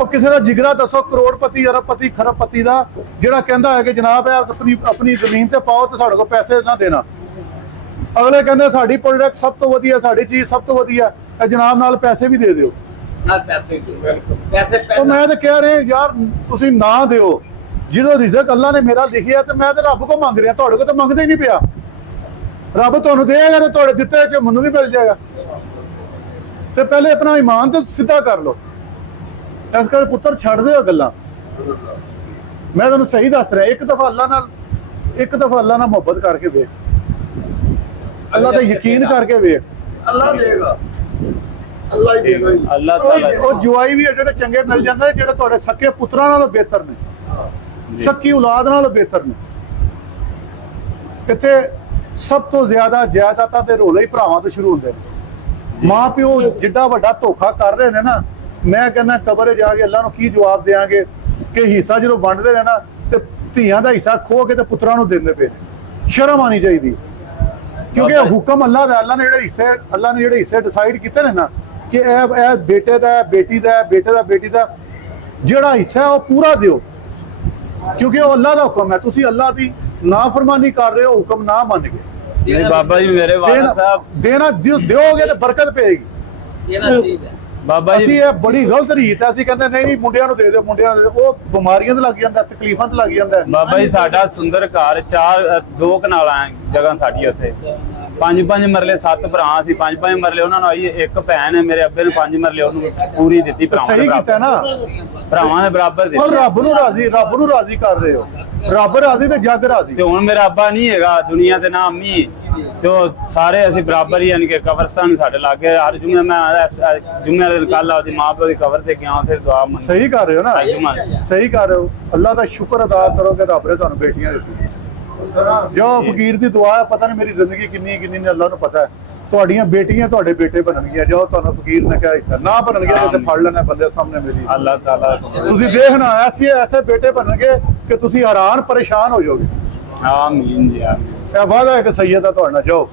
ਉਹ ਕਿਸੇ ਦਾ ਜਿਗਰਾ ਦੱਸੋ ਕਰੋੜਪਤੀ ਅਰਬਪਤੀ ਖਰਬਪਤੀ ਦਾ ਜਿਹੜਾ ਕਹਿੰਦਾ ਹੈ ਕਿ ਜਨਾਬ ਇਹ ਆਪਣੀ ਜ਼ਮੀਨ ਤੇ ਪਾਓ ਤੇ ਸਾਡੇ ਕੋਲ ਪੈਸੇ ਨਾ ਦੇਣਾ। ਅਗਲੇ ਕਹਿੰਦੇ ਸਾਡੀ ਪ੍ਰੋਡਕਟ ਸਭ ਤੋਂ ਵਧੀਆ, ਸਾਡੀ ਚੀਜ਼ ਸਭ ਤੋਂ ਵਧੀਆ, ਇਹ ਜਨਾਬ ਨਾਲ ਪੈਸੇ ਵੀ ਦੇ ਦਿਓ। ਨਾਲ ਪੈਸੇ ਪੈਸੇ ਉਹ ਮੈਂ ਤਾਂ ਕਹਿ ਰਿਹਾ ਯਾਰ ਤੁਸੀਂ ਨਾ ਦਿਓ, ਜਦੋਂ ਰਿਜ਼ਕ ਅੱਲਾ ਨੇ ਮੇਰਾ ਲਿਖਿਆ ਤੇ ਮੈਂ ਤਾਂ ਰੱਬ ਕੋ ਮੰਗ ਰਿਹਾ, ਤੁਹਾਡੇ ਕੋ ਤਾਂ ਮੰਗਦਾ ਹੀ ਨਹੀਂ ਪਿਆ। ਰੱਬ ਤੁਹਾਨੂੰ ਦੇਗਾ ਤੇ ਤੁਹਾਡੇ ਦਿੱਤੇ ਚ ਮੈਨੂੰ ਵੀ ਮਿਲ ਜਾਏਗਾ। ਤੇ ਪਹਿਲੇ ਆਪਣਾ ਈਮਾਨ ਤੇ ਸਿੱਧਾ ਕਰ ਲਓ। ਇਸ ਕਰਕੇ ਪੁੱਤਰ ਛੱਡ ਦਿਓ ਗੱਲਾਂ। ਮੈਂ ਤੁਹਾਨੂੰ ਸਹੀ ਦੱਸ ਰਿਹਾ, ਇੱਕ ਦਫਾ ਅੱਲਾ ਨਾਲ ਮੁਹੱਬਤ ਕਰਕੇ ਵੇਖ, ਅੱਲਾ ਤੇ ਯਕੀਨ ਕਰਕੇ ਵੇਖ। ਅੱਲਾ ਦੇਗਾ, ਅੱਲਾ ਹੀ ਦੇਗਾ। ਅੱਲਾਹ ਤਾਲਾ ਉਹ ਜਵਾਈ ਵੀ ਜਿਹੜੇ ਚੰਗੇ ਮਿਲ ਜਾਂਦੇ ਨੇ, ਜਿਹੜੇ ਤੁਹਾਡੇ ਸੱਕੇ ਪੁੱਤਰਾਂ ਨਾਲੋਂ ਬਿਹਤਰ ਨੇ, ਸੱਕੀ ਔਲਾਦ ਨਾਲੋਂ ਬਿਹਤਰ ਨੇ। ਇੱਥੇ ਸਭ ਤੋਂ ਜ਼ਿਆਦਾ ਜਾਇਦਾਦਾਂ ਤੇ ਰੋਲੇ ਹੀ ਭਰਾਵਾਂ ਤੋਂ ਸ਼ੁਰੂ ਹੁੰਦੇ ਨੇ। ਮਾਂ ਪਿਓ ਜਿੱਡਾ ਵੱਡਾ ਧੋਖਾ ਕਰ ਰਹੇ ਨੇ ਨਾ, ਮੈਂ ਕਹਿੰਦਾ ਕਬਰ ਜਾ ਕੇ ਅੱਲਾ ਨੂੰ ਕੀ ਜਵਾਬ ਦੇਾਂਗੇ ਕਿ ਹਿੱਸਾ ਜਦੋਂ ਵੰਡਦੇ ਨੇ ਨਾ ਤੇ ਧੀਆਂ ਦਾ ਹਿੱਸਾ ਖੋ ਕੇ ਤੇ ਪੁੱਤਰਾਂ ਨੂੰ ਦਿੰਦੇ ਪਏ ਨੇ। ਸ਼ਰਮ ਆਣੀ ਚਾਹੀਦੀ, ਕਿਉਂਕਿ ਇਹ ਹੁਕਮ ਅੱਲਾ ਦਾ। ਅੱਲਾ ਨੇ ਜਿਹੜੇ ਹਿੱਸੇ ਡਿਸਾਈਡ ਕੀਤੇ ਨੇ ਨਾ ਕਿ ਇਹ ਬੇਟੇ ਦਾ, ਬੇਟੀ ਦਾ, ਬੇਟੇ ਦਾ, ਬੇਟੀ ਦਾ ਜਿਹੜਾ ਹਿੱਸਾ ਉਹ ਪੂਰਾ ਦਿਓ, ਕਿਉਂਕਿ ਉਹ ਅੱਲਾ ਦਾ ਹੁਕਮ ਹੈ। ਤੁਸੀਂ ਅੱਲਾ ਦੀ ਨਾਫਰਮਾਨੀ ਕਰ ਰਹੇ ਹੋ, ਹੁਕਮ ਨਾ ਮੰਨ ਕੇ। ਨਹੀਂ ਬਾਬਾ ਜੀ ਮੇਰੇ ਵਾਲਾ ਸਾਹਿਬ ਦੇਣਾ ਦਿਓਗੇ ਤੇ ਬਰਕਤ ਪਏਗੀ। ਦੇਣਾ ਚਾਹੀਦਾ। ਬਾਬਾ ਅਸੀਂ ਜੀ ਇਹ ਬੜੀ ਗਲਤ ਰੀਤ ਹੈ, ਅਸੀਂ ਕਹਿੰਦੇ ਨਹੀਂ ਮੁੰਡਿਆਂ ਨੂੰ ਦੇ ਦਿਓ, ਮੁੰਡਿਆਂ ਨੂੰ ਦੇ ਦਿਓ। ਉਹ ਬਿਮਾਰੀਆਂ ਤੇ ਲੱਗ ਜਾਂਦਾ, ਤਕਲੀਫਾਂ ਤੇ ਲੱਗ ਜਾਂਦਾ। ਬਾਬਾ ਜੀ ਸਾਡਾ ਸੁੰਦਰ ਘਰ 2 ਕਨਾਲਾਂ ਜਗ੍ਹਾ ਸਾਡੀ ਉੱਥੇ 5 ਮਰਲੇ 7 ਭਰਾ ਸੀ, 5 ਮਰਲੇ ਉਹਨਾਂ ਨੂੰ ਆਈ। ਇੱਕ ਭੈਣ ਹੈ ਮੇਰੇ ਅੱਬੇ ਨੂੰ 5 ਮਰਲੇ ਉਹਨੂੰ ਪੂਰੀ ਦਿੱਤੀ, ਭਰਾਵਾਂ ਦੇ ਸਹੀ ਕੀਤਾ ਨਾ, ਭਰਾਵਾਂ ਦੇ ਬਰਾਬਰ ਔਰ ਦਿੱਤੀ। ਰੱਬ ਨੂੰ ਰਾਜ਼ੀ ਕਰ ਰਹੇ ਹੋ। ਰੱਬ ਰਾਜ਼ੀ ਤੇ ਜੱਗ ਰਾਜ਼ੀ। ਤੇ ਹੁਣ ਮੇਰਾ ਅੱਬਾ ਨਹੀਂ ਹੈਗਾ ਦੁਨੀਆ ਤੇ, ਨਾ ਅੰਮੀ, ਤੇ ਉਹ ਸਾਰੇ ਅਸੀਂ ਬਰਾਬਰ ਹੀ, ਯਾਨੀ ਕਿ ਕਬਰਸਤਾਨ ਸਾਡੇ ਲਾਗੇ। ਹਰ ਜੁਮੇ ਮੈਂ ਜੁਮੇ ਵਾਲੇ ਕੱਲ ਆਪਦੀ ਮਾਂ ਪਿਓ ਦੀ ਕਬਰ ਤੇ ਗਿਆ, ਉੱਥੇ ਦੁਆ ਮੰਗੀ। ਸਹੀ ਕਰ ਰਹੇ ਹੋ ਨਾ, ਜੁਮਾ ਸਹੀ ਕਰ ਰਹੇ ਹੋ। ਅੱਲਾ ਦਾ ਸ਼ੁਕਰ ਅਦਾ ਕਰੋ ਕਿ ਰੱਬ ਨੇ ਤੁਹਾਨੂੰ ਬੇਟੀਆਂ ਦਿੱਤੀਆਂ। ਜੋ ਫਕੀਰ ਦੀ ਦੁਆ ਹੈ, ਪਤਾ ਨਹੀਂ ਮੇਰੀ ਜ਼ਿੰਦਗੀ ਕਿੰਨੀ ਨੇ ਅੱਲਾ ਨੂੰ ਪਤਾ ਹੈ। ਤੁਹਾਡੀਆਂ ਬੇਟੀਆਂ ਤੁਹਾਡੇ ਬੇਟੇ ਬਣਨਗੀਆਂ, ਜੋ ਤੁਹਾਨੂੰ ਫਕੀਰ ਨੇ ਕਿਹਾ ਨਾ ਬਣਨਗੀਆਂ ਤੇ ਫੜ ਲੈਣਾ ਬੰਦੇ ਸਾਹਮਣੇ ਮੇਰੀ। ਅੱਲਾਹ ਤਾਲਾ ਤੁਸੀਂ ਦੇਖਣਾ ਐਸੇ ਬੇਟੇ ਬਣਨਗੇ ਕਿ ਤੁਸੀਂ ਹੈਰਾਨ ਪਰੇਸ਼ਾਨ ਹੋ ਜਾਓਗੇ। ਆਮੀਨ ਜੀ ਆਮੀਨ ਇਹ ਵਾਅਦਾ ਹੈ ਕਿ ਸੈਯਦ ਆ ਤੁਹਾਡੇ ਨਾਲ, ਜਾਓ।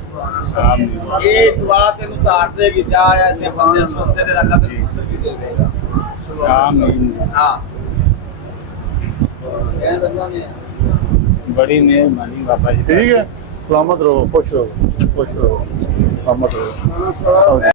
ਆਮੀਨ। ਇਹ ਦੁਆ ਤੈਨੂੰ ਤਾਰ ਦੇਗੀ, ਜਾ ਐਸੇ ਬੰਦੇ ਸੁਣਦੇ ਨੇ, ਅੱਲਾ ਤੈਨੂੰ ਪੁੱਤਰ ਵੀ ਦੇ ਦੇਗਾ। ਆਮੀਨ। ਹਾਂ ਇਹ ਅੱਲਾ ਨੇ ਬੜੀ ਮਿਹਰਬਾਨੀ ਬਾਬਾ ਜੀ। ਠੀਕ ਹੈ, ਸਲਾਮਤ ਰਹੋ, ਖੁਸ਼ ਰਹੋ, ਸਲਾਮਤ ਰਹੋ।